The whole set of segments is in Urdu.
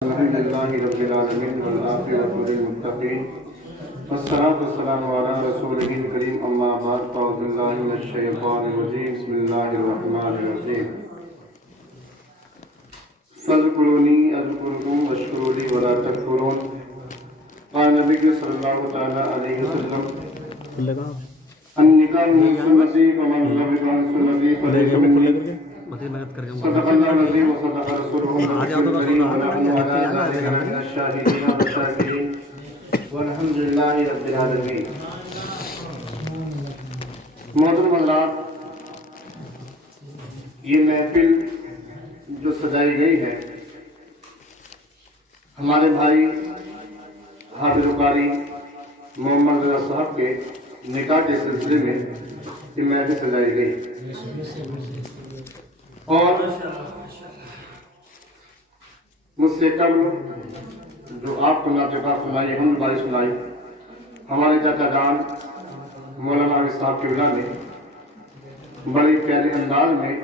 الحمد لله رب العالمين والعاقبة للمتقين والصلاة والسلام على رسوله الكريم أما بعد فأعوذ بالله من الشيطان الرجيم بسم الله الرحمن الرحيم فاذكروني أذكركم واشكروا لي ولا تكفرون قال النبي صلى الله تعالى عليه وسلم النكاح من سنتي فمن لم يكن سنتي فليس مني صدق الله العظيم وصدق رسوله الكريم ونحن على ذلك من الشاهدين والشاكرين والحمد لله رب العالمين. محترم حضرات، یہ محفل جو سجائی گئی ہے ہمارے بھائی حافظ قاری محمد رضا صاحب کے نکاح کے سلسلے میں یہ محفل سجائی گئی اور مجھ سے قبل جو آپ کو نعت پاک سنائی حمد باری سنائی ہمارے چاچا جان مولانا حافظ صاحب کی وجہ نے بڑی پیارے انداز میں،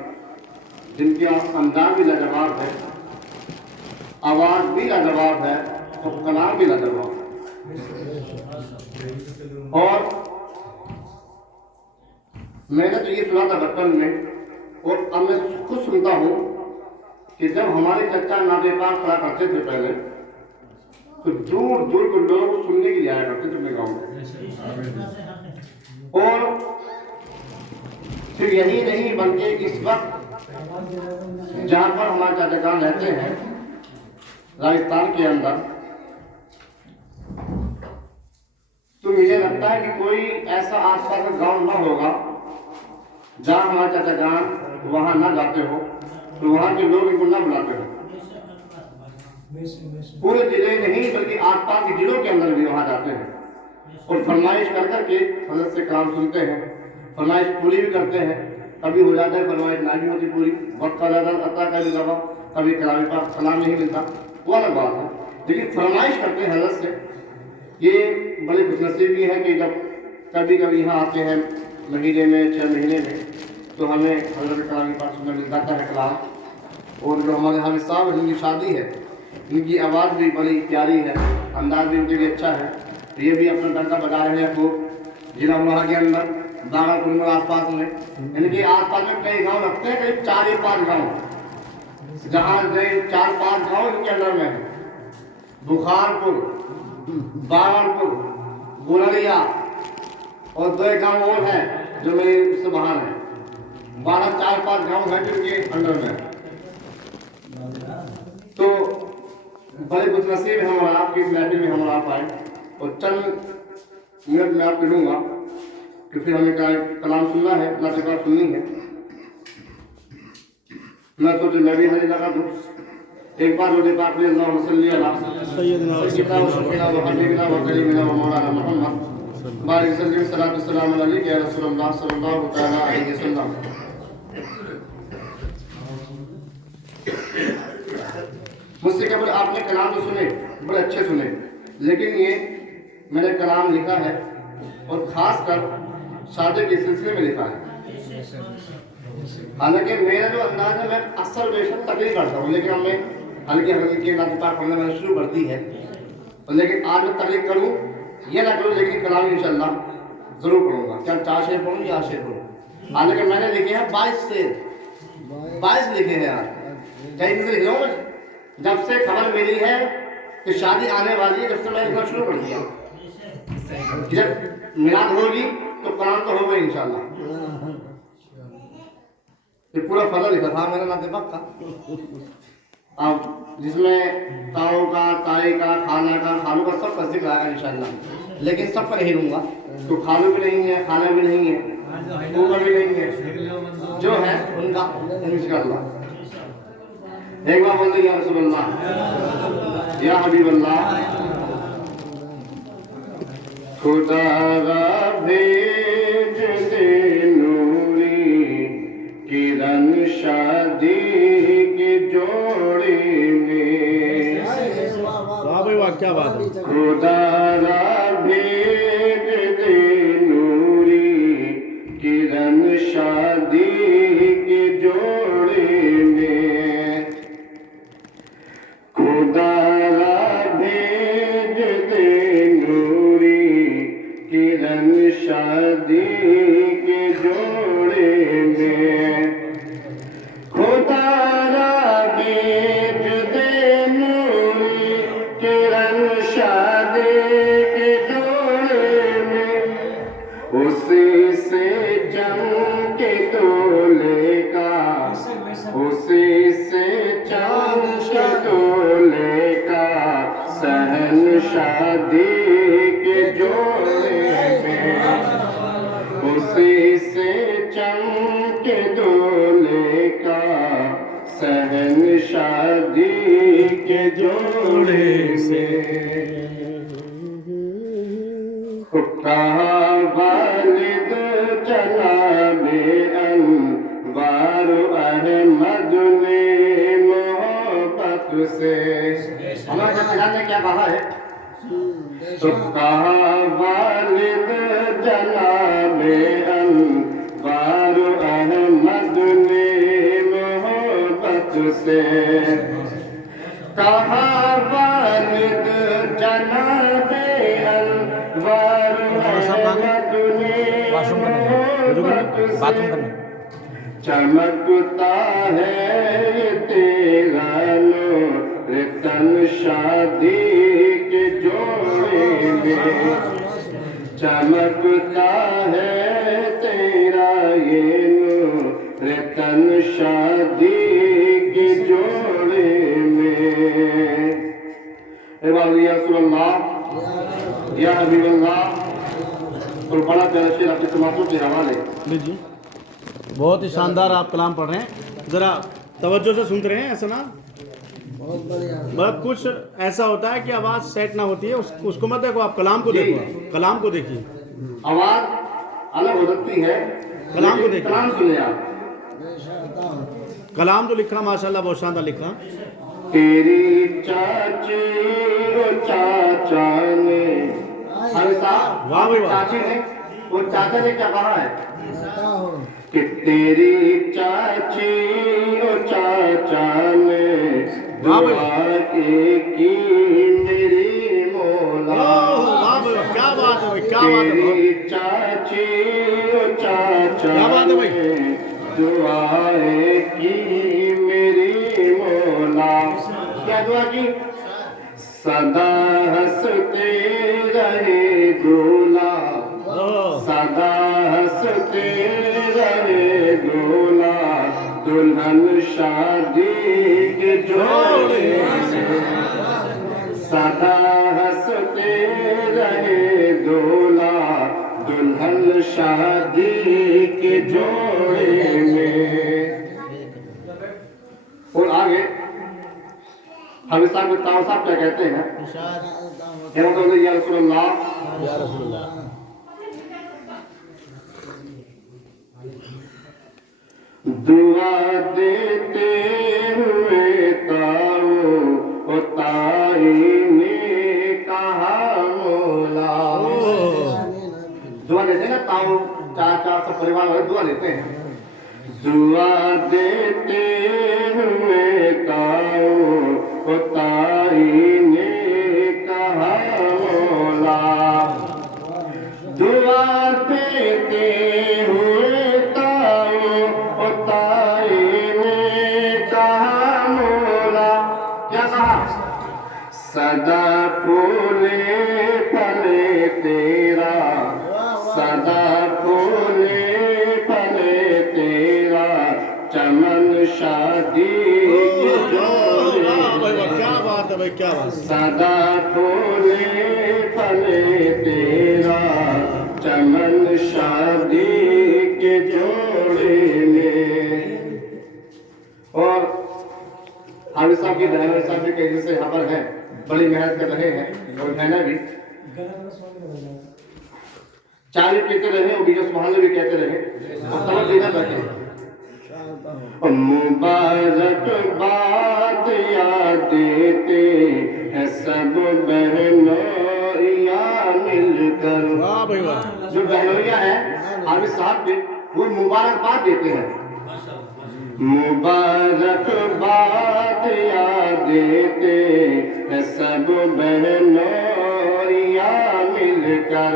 جن کے انداز بھی لاجواب ہے، آواز بھی لاجواب ہے اور کلام بھی لاجواب ہے. اور میں نے تو یہ سنا تھا بچپن میں اور اب میں خود سنتا ہوں کہ جب ہمارے چچا نعت پاک پڑھا کرتے تھے پہلے تو دور دور کے لوگ سننے کے لیے آیا کرتے تھے اپنے گاؤں میں. اور صرف یہی نہیں بلکہ اس وقت جہاں پر ہمارے چاچا جان رہتے ہیں راجستھان کے اندر، تو مجھے لگتا ہے کہ کوئی ایسا آس پاس کا گاؤں نہ ہوگا جہاں ہمارے چاچا جان وہاں نہ جاتے ہو تو وہاں کے لوگ ان کو نہ بلاتے ہو. پورے ضلع نہیں بلکہ آس پاس کے ضلعوں کے اندر بھی وہاں جاتے ہیں اور فرمائش کر کر کے حضرت سے کلام سنتے ہیں، فرمائش پوری بھی کرتے ہیں. کبھی ہو جاتا ہے فرمائش نہ بھی ہوتی پوری، وقت کا زیادہ عطا کا بھی دبا، کبھی کلام پاک سلام نہیں ملتا، وہ الگ بات ہے، لیکن فرمائش کرتے ہیں حضرت سے. یہ بڑی خوش نصیبی ہے کہ جب کبھی کبھی یہاں آتے ہیں مہینے میں 6 مہینے میں تو ہمیں حضرت کلام پاک سننے مل جاتا ہے کلام. اور جو ہمارے حافظ صاحب جن کی شادی ہے ان کی آواز بھی بڑی پیاری ہے، انداز بھی ان کے لیے اچھا ہے. یہ بھی اپنا ڈنکا بجا رہے ہیں خوب ضلع امروہہ کے اندر، داغا پور اور آس پاس میں. ان کے آس پاس میں کئی گاؤں لگتے ہیں، قریب 4 یا 5 گاؤں، جہاں 4-5 گاؤں ان کے اندر میں ہے. بخارپور، باورپور، گولریا اور 2 گاؤں اور ہیں جو میرے اس سے باہر ہیں. 4-5 گاؤں ہیں جن کے اندر میں. تو بڑے خوش نصیب ہیں اور آپ کی محفل میں ہم آپ آئے اور چند منٹ میں آپ کو لوں گا کہ پھر ہمیں کلام سننا ہے، نعت پاک سننی ہے. میں سوچے میں بھی حاضر لگا دوں ایک بار روز پاک میں اللہم صلی علی سیدنا و شفیعنا و حبیبنا و کلیمنا و مولانا محمد بارک وسلم صلاۃ والسلام علیک یا رسول اللہ صلی اللہ تعالی علیہ وسلم. مجھ سے قبل آپ نے کلام تو سنے، بڑے اچھے سنے، لیکن یہ میں نے کلام لکھا ہے اور خاص کر شادی کے سلسلے میں لکھا ہے. حالانکہ میرا جو انداز ہے میں اکثر بیشتر تقریر کرتا ہوں، لیکن میں ہلکی ہلکی نعت پاک پڑھنا میں نے شروع کر دی ہے. لیکن آج میں تقریر کروں یہ نہ کروں، لیکن کلام انشاءاللہ ضرور پڑھوں گا. کیا 4 شعر پڑھوں یا 8 شعر پڑھوں؟ حالانکہ میں نے لکھے ہیں 22 شعر، 22 لکھے ہیں آج. کہیں سے لکھ رہا ہوں جب سے خبر ملی ہے کہ شادی آنے والی ہے، جب سے میں لکھنا شروع کر دیا. جب میلاد ہوگی تو کلام تو ہوگا انشاءاللہ. یہ پورا فضل لکھا تھا میرا نعت پاک کا، اب جس میں تاؤ کا، تائی کا، خالہ کا، خالو کا سب کا ذکر آئے گا انشاءاللہ. لیکن سب کا نہیں لوں گا تو خالو بھی نہیں ہے، خالہ بھی نہیں ہے، اوپر بھی نہیں ہے، جو ہے ان کا انشاءاللہ. ایک بار بولتے یا رسول اللہ، یا حبیب اللہ. خدا را بھیج دے نوری کرن شادی کے جوڑے میں. واہ بھائی واہ، کیا بات ہے. خدا را بھیج دے نوری کرن شادی کے جوڑے میں. خدا شادی کے جوڑے میں خدا را بیج دے نوری کرن شادی کے جوڑے میں اسی سے جم کے دولے کا اسی سے جم کے دولے کا سہن شادی کے جوڑے میں اسی سے چمک دولے کا سہن شادی کے جوڑے سے کہا والد جناب انوار احمد نے محبت سے ہمارے جناب نے کیا کہا ہے تو کہا والد جناب انوار احمد نے محبت سے کہا والد جناب انوار احمد نے محبت سے چمکتا ہے یہ تیرا نور تن شادی کے جوڑے میں چمکتا ہے تیرا یہ نور تن شادی کے جوڑے میں اے والی یا رسول اللہ یا حبیب اللہ اور بڑا پیارا شعر آپ کے سماعتوں کے حوالے جی بہت ہی شاندار آپ کلام پڑھ رہے ہیں ذرا توجہ سے سنتے رہے ہیں ایسا نا بہت کچھ ایسا ہوتا ہے کہ آواز سیٹ نہ ہوتی ہے اس کو مت دیکھو آپ کلام کو دیکھو کلام کو دیکھیے آواز الگ ہو سکتی ہے کلام کو دیکھیے کلام سنیں آپ کلام جو لکھ رہا ماشاءاللہ بہت شاندار لکھ رہا تیری چاچی و چاچا نے واہ بھائی واہ چاچی نے وہ چاچا نے کیا کہا ہے کہ تیری چاچی و چاچا نے دعا کی میری مولا کیا بات ہے کیا بات ہے تیری چاچی و چاچا نے دعا کی میری مولا کیا دعا کی سدا ہنستے رہے دولا سدا ہنستے رہے دولا دلہن شادی کے جوڑے سدا ہنستے رہے دولا دلہن شادی کے جوڑے میں اور آگے حبیب صاحب کے تاؤ صاحب کیا کہتے ہیں یا رسول اللہ دعا دیتے ہوئے تاؤ و تائی نے کہا مولا دعا دیتے ہیں نا تاؤ چاچا سب پریوار والے دعا دیتے ہیں دعا دیتے ہوئے تاؤ و تائی نے کہا مولا دعا دیتے ہوئے تاؤ و تائی نے کہا مولا کیا کہا سدا پھولے پھلے تیرا سدا پھولے پھلے تیرا چمن شادی کے جوڑے سدا پھولے پھلے تیرا چمن شادی کے جوڑے میں اور حافظ صاحب کی بہن صاحب بھی کہیں سے خبر ہے بڑی محنت کر رہے ہیں اور بہنیں بھی چائے بھی پیتے رہے اور بیجو سبحان بھی کہتے رہے اور سمجھ لینا بیٹھے مبارک بات یاد دیتے ہیں سب بہنویاں مل کر جو بہنویاں ہیں حافظ صاحب کے وہ مبارک بات دیتے ہیں مبارک بات یاد دیتے ہیں سب بہنویاں مل کر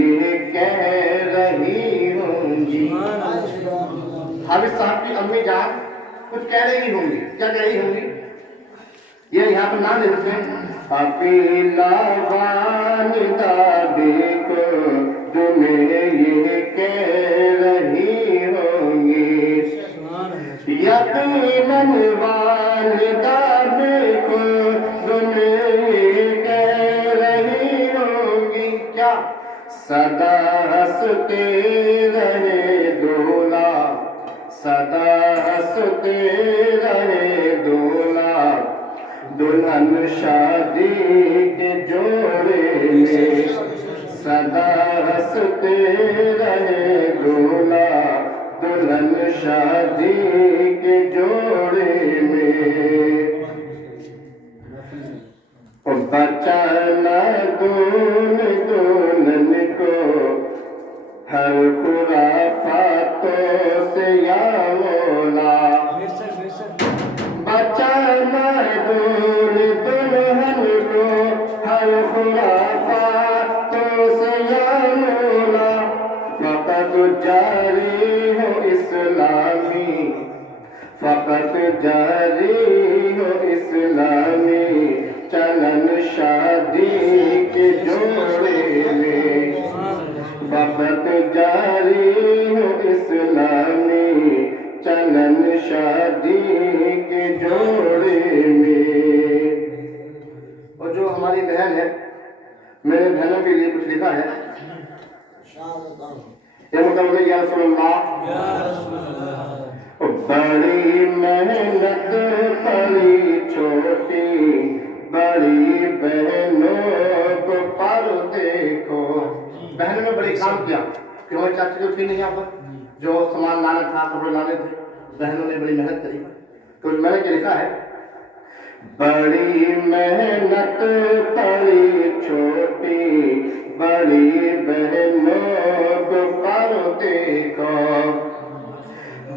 یہ کہہ رہی ہوں گی. حافظ صاحب کی امی جان کچھ کہہ رہی ہوں گی. کیا کہہ رہی ہوں گی؟ یہ یہاں پر نام لکھتے ہیں اپیلا والدہ دیکھو تمہیں یہ کہہ رہی ہوں گی. یقیناً والدہ دیکھو تمہیں یہ کہہ رہی ہوں گی. کیا؟ سدا ہنستے رہے دولا، سدا ہنستے رہے دولا، دلہن شادی کے جوڑے میں. سدا ہنستے رہے دولا، دلہن شادی کے جوڑے میں. بچانا دون دلہن کو ہر خرافاتوں سے یا مولا. بچانا دون دلہن کو ہر خرافاتوں سے یا مولا. فقط جاری ہو اسلامی، فقط جاری ہو اسلامی چلن شادی کے جوڑے میں. فقط جاری ہو اسلامی چلن شادی کے جوڑے میں. اور جو ہماری بہن ہے، میرے بہنوں کے لیے کچھ لکھا ہے. یا مطلب یا رسول اللہ، بڑی محنت بڑی چھوٹی بڑی بہنوں کو پر دیکھو. بہنوں نے بڑی کام کیا کہ ہماری چاچی تو تھی نہیں یہاں پر، جو سامان لانا تھا، کپڑے لانے تھے، بہنوں نے بڑی محنت کری. تو میں نے کیا لکھا ہے، بڑی محنت بڑی چھوٹی بڑی بہنوں کو پر دیکھو.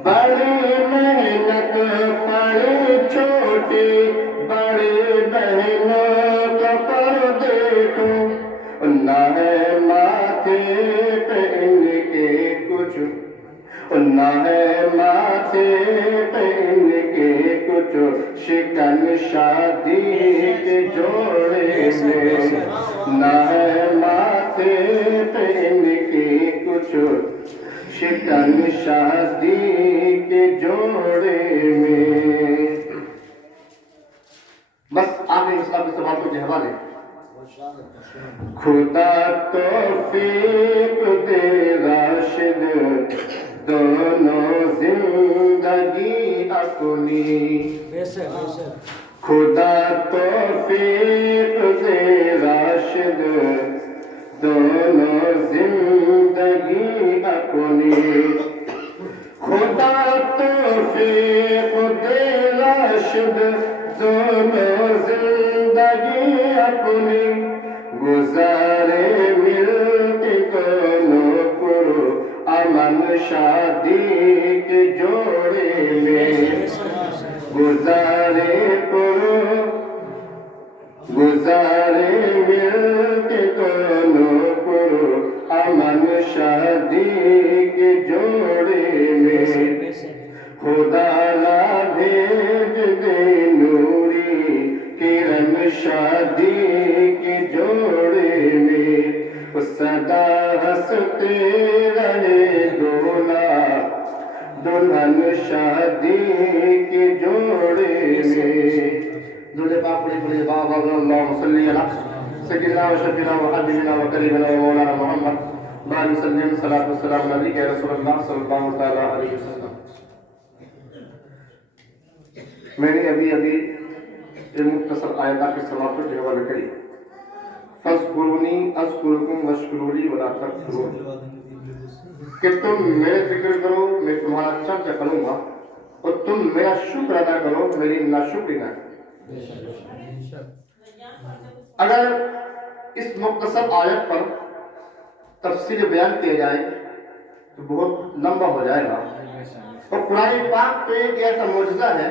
بڑی محنت بڑی چھوٹی بڑی بہنوں کو پر دیکھو. نہ ہے ماتھے پہ ان کے کچھ، نہ ہے ماتھے پہ ان کے کچھ شکن شادی کے جوڑے میں. نہ ہے ماتھے پہ ان کے کچھ شکن شادی کے جوڑے میں. بس آخری مسئلہ کے سوال کو حوالے. خدا توفیق دے راشد دونوں زندگی اپنی. خدا توفیق دے راشد دونوں زندگی اپنی. خدا توفیق دے راشد دونوں زندگی اپنی. گزارے مل کے دونوں پر امن شادی کے جوڑے میں. گزارے مل کے دونوں پر امن شادی کے جوڑے میں. خدا لا بھیج دے نوری کرن شادی کے جوڑے میں. سدا ہنستے رہے دولا، دلہن شادی کے جوڑے میں. دولے پاک پڑے پڑے بابا اللہم صلی علی سیدنا و شفینا و حبیبنا و کریمنا و مولانا محمد بارک وسلم. صلاۃ والسلام علیک یا رسول اللہ صلی اللہ تعالی علیہ وسلم. میں نے ابھی یہ مختصر آیات کے سماپت کے حوالے کری. فاذکرونی اذکرکم واشکروا لی ولا تکفرون. کہ تم میرے ذکر کرو، میں تمہارا چرچا کروں گا، اور تم میرا شکر ادا کرو، میری ناشکری نہ کرو. اگر اس مختصر آیت پر تفصیل بیان کیا جائے تو بہت لمبا ہو جائے گا. اور قرآن پاک تو ایک ایسا معجزہ ہے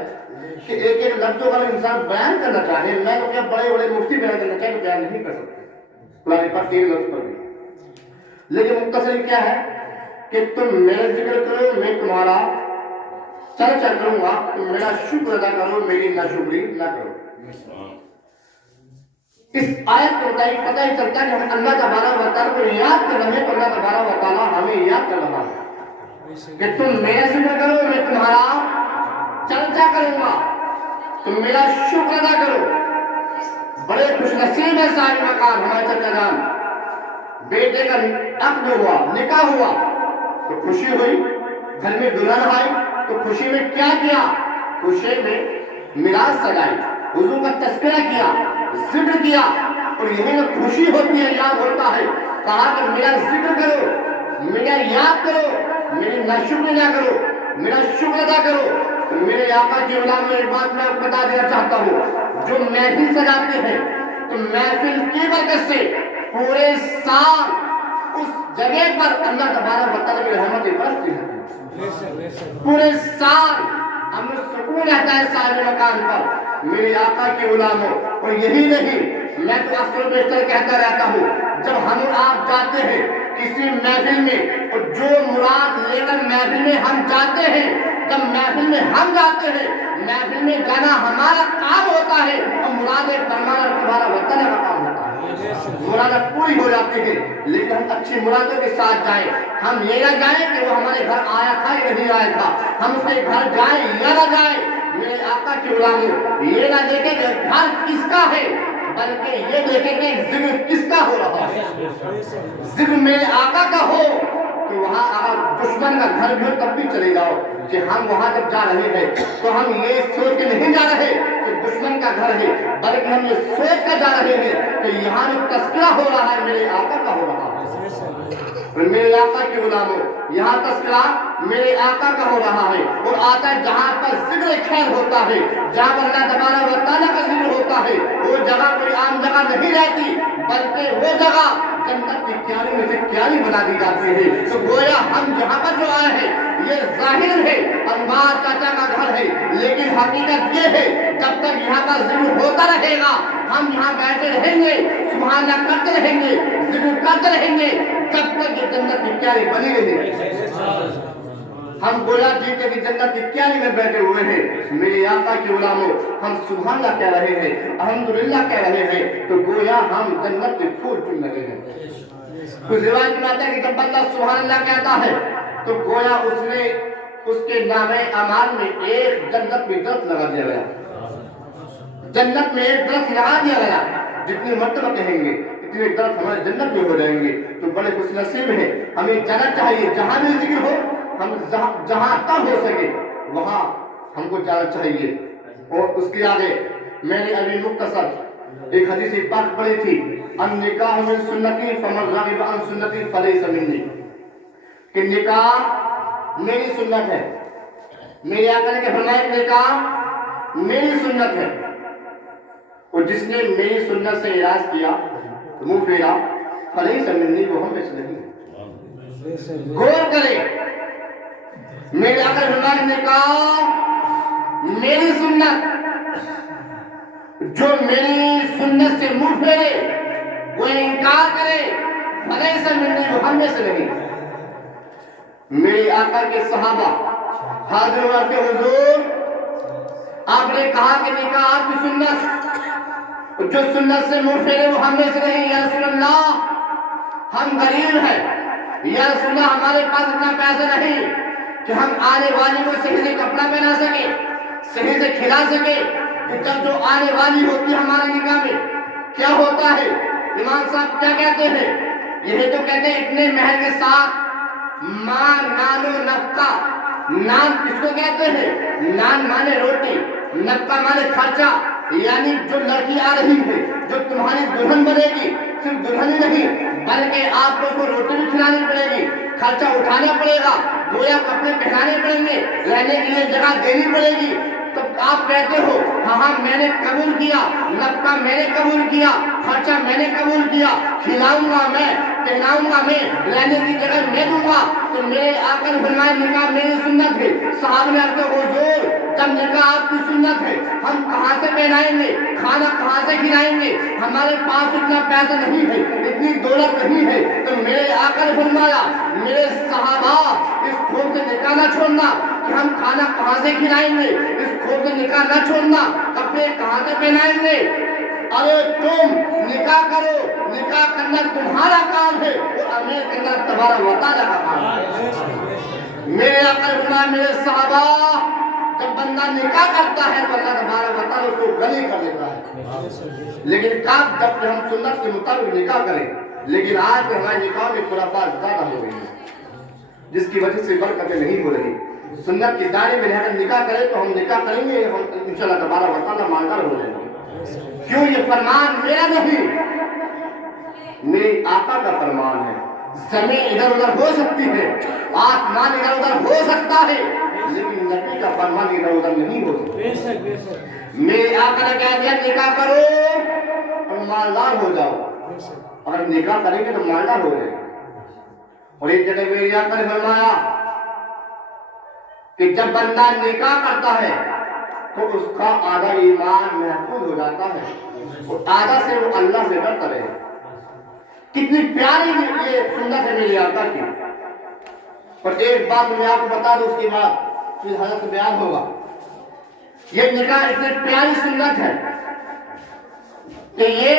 کہ ایک ایک لفظوں کا انسان بیان کرنا چاہے، میں تو کیا بڑے بڑے مفتی بیان کرنا چاہے تو بیان نہیں کر سکتے. قرآن پاک کے لفظ پر بھی لیکن مختصر کیا ہے کہ تم میرا ذکر کرو میں تمہارا چرچا کروں گا، تم میرا شکر ادا کرو میری ناشکری نہ کرو۔ اس آیت کے مطابق پتہ ہی چلتا ہے کہ ہم اللہ تبارک و تعالیٰ کو یاد کر رہے ہیں تو اللہ تبارک و تعالیٰ ہمیں یاد کر رہا ہے کہ تم میرا ذکر کرو میں تمہارا چرچا کروں گا، تم میرا شکر ادا کرو۔ بڑے خوش نصیب ہے صاحب مکان ہمارے چچا جان، بیٹے کا عقد ہوا، نکاح ہوا تو خوشی ہوئی، گھر میں دلہن آئی تو خوشی میں کیا کیا؟ خوشی میں میراث سجائی، حضور کا تذکرہ کیا، ذکر کیا، اور یہی میں خوشی ہوتی ہے، یاد ہوتا ہے۔ کہا کہ میرا ذکر کرو، میرا یاد کرو، میری ناشکری نہ کرو، میرا شکر ادا کرو۔ میرے آقا کی غلام میں ایک بات میں آپ کو بتا دینا چاہتا ہوں، جو محفل سجاتے ہیں تو محفل کی برکت سے پورے سال اس جگہ پر اللہ تبارک و تعالیٰ کی رحمت برستی ہے، پورے سال ہمیں سکون رہتا ہے صاحب مکان پر میرے آقا کے غلاموں۔ اور یہی نہیں، میں تو اکثر بیشتر کہتا رہتا ہوں، جب ہم آپ جاتے ہیں کسی محفل میں اور جو مراد لے کر محفل میں ہم جاتے ہیں، جب محفل میں ہم جاتے ہیں، محفل میں جانا ہمارا کام ہوتا ہے اور مراد فرمانا تمہارا وطن کا کام ہوتا ہے، مرادیں پوری ہو جاتی ہے۔ لیکن ہم اچھی مرادوں کے ساتھ جائیں، ہم یہ نہ جائیں کہ وہ ہمارے گھر آیا تھا یا نہیں آیا تھا، ہم اس کے گھر جائیں یا نہ جائیں، میرے آقا کے غلاموں یہ نہ دیکھیں کہ گھر کس کا ہے، بلکہ یہ دیکھیں کہ ذکر کس کا ہو رہا ہے۔ ذکر میرے آقا کا ہو تو وہاں اگر دشمن کا گھر بھی ہو تب بھی چلے جاؤ کہ ہم وہاں جب جا رہے ہیں تو ہم یہ سوچ کے نہیں جا رہے کہ دشمن کا گھر ہے، بلکہ ہم یہ سوچ کر جا رہے ہیں کہ یہاں جو تذکرہ ہو رہا ہے میرے آقا کا ہو رہا ہے۔ میرے آقا کے غلاموں یہاں تذکرہ میرے آقا کا ہو رہا ہے، اور آتا ہے جہاں پر ذکر خیر ہوتا ہے، جہاں پر اللہ تبارک و تعالیٰ کا ذکر ہوتا ہے، وہ جگہ کوئی عام جگہ نہیں رہتی، بلکہ وہ جگہ جنت کی کیاری میں سے کیاری بنا دی جاتی ہے۔ تو گویا ہم جہاں پر جو آئے ہیں یہ ظاہر ہے انوار چاچا کا گھر ہے، لیکن حقیقت یہ ہے جب تک یہاں کا ذکر ہوتا رہے گا ہم یہاں بیٹھے رہیں گے، سبحان اللہ کرتے رہیں گے، ذکر کرتے رہیں گے، تب تک یہ جنت کی کیاری بنی رہے گی۔ ہم گویا جیتے کی جنت کی کیاری میں بیٹھے ہوئے ہیں، میرے آقا کے غلاموں ہم سبحان اللہ کہہ رہے ہیں، الحمدللہ کہہ رہے ہیں، تو گویا ہم جنت کے پھول چن رہے ہیں۔ کوئی روایت میں آتا ہے کہ جب بندہ سبحان اللہ کہتا ہے تو گویا اس کے نامے اعمال میں ایک جنت میں درخت لگا دیا گیا، جنت میں ایک درخت لگا دیا گیا، جتنی مرتبہ کہیں گے اتنے درخت ہمارے جنت میں ہو جائیں گے۔ تو بڑے خوش نصیب ہیں، ہمیں جانا چاہیے جہاں بھی ذکر ہو، ہم جہاں تک ہو سکے وہاں ہم کو جانا چاہیے۔ اور اس کے آگے میں نے ابھی مختصر ایک حدیث پاک پڑھی تھی، النکاح من سنتی فمن رغب عن سنتی فلیس منی، کہ نکاح میری سنت ہے، میرے آقا نے فرمایا نکاح میری سنت ہے، اور جس نے میری سنت سے اعراض کیا منہ پھیرا فلیس منی، وہ ہم میں سے نہیں ہے۔ غور کریں، میرے آقا نے فرمایا نکاح میری سنت، جو میری سنت سے منہ پھیرے وہ انکار کرے فلیس منی، وہ ہم میں سے نہیں۔ میرے آقا کے صحابہ حاضر ہوا کہ حضور آپ نے کہا کہ نکاح آپ کی سنت، جو سنت سے منہ پھیرے وہ ہم میں سے نہیں۔ یا رسول اللہ ہم غریب ہیں، یا رسول اللہ ہمارے پاس اتنا پیسہ نہیں کہ ہم آنے والی کو صحیح سے کپڑا پہنا سکے، صحیح سے کھلا سکے۔ جب جو آنے والی ہوتی ہے ہمارے نکاح میں کیا ہوتا ہے، امام صاحب کیا کہتے ہیں؟ یہی تو کہتے ہیں اتنے مہر کے ساتھ ماں نان و نفقہ۔ نان کس کو کہتے ہیں؟ نان مانے روٹی، نفقہ مانے خرچہ، یعنی جو لڑکی آ رہی ہے جو تمہاری دلہن بنے گی، صرف دلہن ہی نہیں بلکہ آپ کو اس کو روٹی بھی کھلانی پڑے گی، خرچہ اٹھانا پڑے گا، گویا کپڑے پہنانے پڑیں گے، رہنے کے لیے جگہ دینی پڑے گی، تو آپ کہتے ہو ہاں میں نے قبول کیا، نفقہ میں نے قبول کیا، خرچہ میں نے قبول کیا، کھلاؤں گا میں، پہناؤں گا میں، رہنے کی جگہ میں دوں گا، تو میرے آقا نے فرمایا نکاح میری سنت ہے۔ صحابہ نے عرض کیا حضور جب نکاح آپ کی سنت ہے ہم کہاں سے پہنائیں گے، کھانا کہاں سے کھلائیں گے، ہمارے پاس اتنا پیسہ نہیں ہے، اتنی دولت نہیں ہے۔ تو میرے آقا نے فرمایا میرے صحابہ اس خوف سے نکاح نہ چھوڑنا کہ ہم کھانا کہاں سے کھلائیں گے، اس خوف سے نکاح نہ چھوڑنا کپڑے کہاں سے پہنائیں گے۔ ارے تم نکاح کرو، نکاح کرنا تمہارا کام ہے، وہ امیر کرنا تمہارا وطالہ کا کام ہے۔ میرے آقا نے فرمایا میرے صحابہ جب بندہ نکاح کرتا ہے تو اللہ تبارک و تعالیٰ اس کو غنی کر دیتا ہے، لیکن کب جب ہم سنت کے مطابق نکاح کریں۔ لیکن آج کے ہمارے نکاح میں خرافات زیادہ ہو رہی ہیں جس کی وجہ سے برکتیں نہیں ہو رہی۔ سنت کے دائرے میں رہ کر نکاح کریں تو ہم نکاح کریں گے، ہم انشاءاللہ تبارک و تعالیٰ مالدار ہو جائیں گے۔ کیوں؟ یہ فرمان میرا نہیں، میرے آقا کا فرمان ہے۔ زمین ادھر ادھر ہو سکتی ہے، آسمان ادھر ادھر ہو سکتا ہے، لیکن نبی کا فرمان ادھر ادھر نہیں ہو سکتا۔ میرے آقا نے کہہ دیا نکاح کرو اور مالدار ہو جاؤ، اگر نکاح کریں گے تو مالدار ہو جائے۔ اور ایک جگہ میرے آقا نے فرمایا کہ جب بندہ نکاح کرتا ہے تو اس کا آدھا ایمان محفوظ ہو جاتا ہے اور آدھا سے وہ اللہ سے ڈرتا رہے۔ کتنی پیاری یہ سنت ہے میرے آقا کی۔ اور ایک بات میں آپ کو بتا دوں اس کے بعد پھر حضرت بیان ہوگا۔ یہ نکاح اتنی پیاری سنت ہے کہ یہ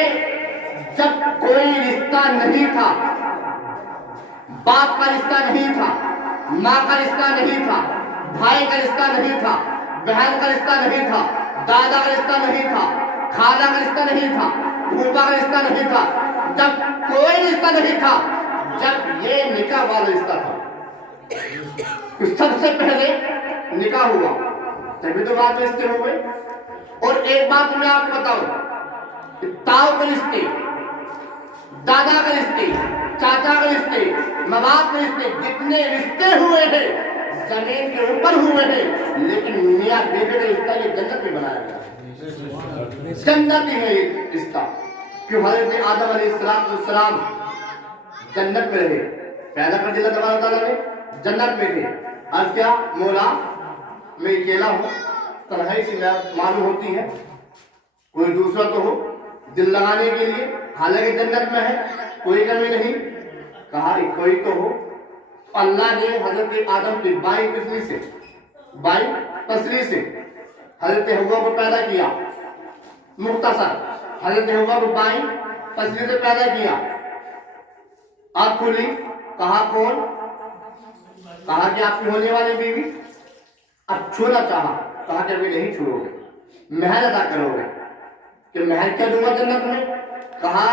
جب کوئی رشتہ نہیں تھا، باپ کا رشتہ نہیں تھا، ماں کا رشتہ نہیں تھا، بھائی کا رشتہ نہیں تھا، بہن کا رشتہ نہیں تھا، دادا کا رشتہ نہیں تھا، خالہ کا رشتہ نہیں تھا، پھوپھا کا رشتہ نہیں تھا، جب کوئی رشتہ نہیں تھا، جب یہ نکاح والا رشتہ تھا تو سب سے پہلے نکاح ہوا، تبھی تو بات رشتے ہوئے۔ اور ایک بات میں آپ کو بتاؤں کہ تاؤ کے رشتے، دادا کے رشتے، چاچا کے رشتے، ماں باپ کے رشتے، جتنے رشتے ہوئے ہیں زمین کے اوپر ہوئے ہیں، لیکن میاں بیوی کا رشتہ یہ جنت میں بنایا گیا، جنت ہی ہے یہ رشتہ۔ کیوں؟ حضرت آدم علیہ السلام جنت میں رہے، پیدا کر دیا تبارک تعالیٰ نے، جنت میں تھے۔ عرض کیا مولا میں اکیلا ہوں، تنہائی سے معلوم ہوتی ہے، کوئی دوسرا تو ہو دل لگانے کے لیے، حالانکہ جنت میں ہے کوئی کمی نہیں۔ کہا کوئی تو ہو۔ اللہ نے حضرت آدم کی بائیں پسلی سے حضرت حوا کو پیدا کیا۔ مختصر حضرت حوا کو بائیں پسلی سے پیدا کیا، آنکھ کھلی، کہا کون؟ کہا کہ آپ کی ہونے والی بیوی۔ اب چھونا چاہا، کہا کہ ابھی نہیں چھوڑو گے، مہر ادا کرو گے۔ کہ مہر کیا دوں گا جنت میں؟ کہا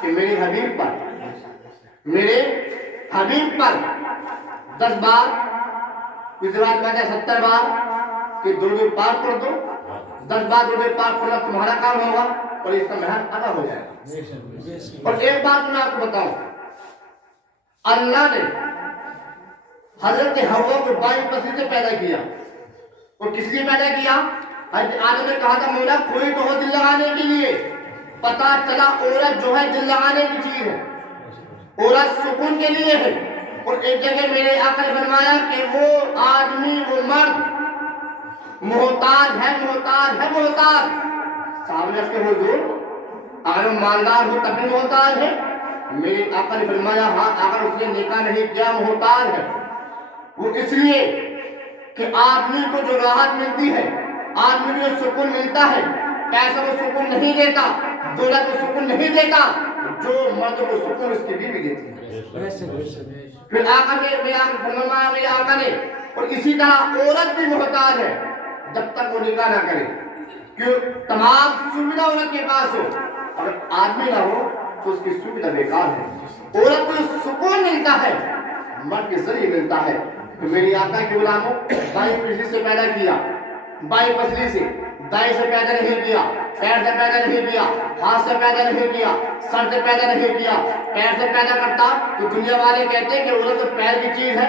کہ میرے حبیب پر 10 بار، اس بات میں 70 بار کہ درود پاک پڑھ دو، 10 بار درود پاک پڑھنا تمہارا کام ہوگا اور اس کا مہر ادا ہو جائے گا۔ اور ایک بات میں آپ کو بتاؤں، اللہ نے حضرت حوا کو بائیں پسلی سے پیدا کیا، اور کس لیے پیدا کیا؟ حضرت آدم نے کہا تھا مولا کوئی تو ہو دل لگانے کے لیے۔ پتا چلا عورت جو ہے دل لگانے کی چیز ہے، عورت سکون کے لیے ہے۔ اور ایک جگہ میرے آقا نے فرمایا کہ وہ آدمی، وہ مرد محتاج ہے۔ سامنے اس کے حضور اگر وہ مالدار ہو تب بھی محتاج ہے؟ میرے آقا نے فرمایا ہاں، اگر اس نے نکاح نہیں کیا محتاج ہے۔ وہ اس لیے کہ آدمی کو جو راحت ملتی ہے، آدمی کو جو سکون ملتا ہے، پیسہ کو سکون نہیں دیتا، دولت کو سکون نہیں دیتا، جو مرد کو سکون اس کی بیوی دیتی ہے۔ پھر آقا نے فرمایا میرے آقا نے، اور اسی طرح عورت بھی محتاج ہے جب تک وہ نکاح نہ کرے، کیوں؟ تمام سویدھا عورت کے پاس ہو، اگر آدمی نہ ہو تو اس کی سویدھا بیکار ہے۔ عورت کو سکون ملتا ہے، مرد کے ذریعے ملتا ہے۔ تو میری آقا کے غلاموں بائیں پسلی سے پیدا کیا، بائیں پسلی سے، دائیں سے پیدا نہیں کیا، پیر سے پیدا نہیں کیا، ہاتھ سے پیدا نہیں کیا، سر سے پیدا نہیں کیا۔ پیر سے پیدا کرتا تو دنیا والے کہتے ہیں کہ عورت تو پیر کی چیز ہے،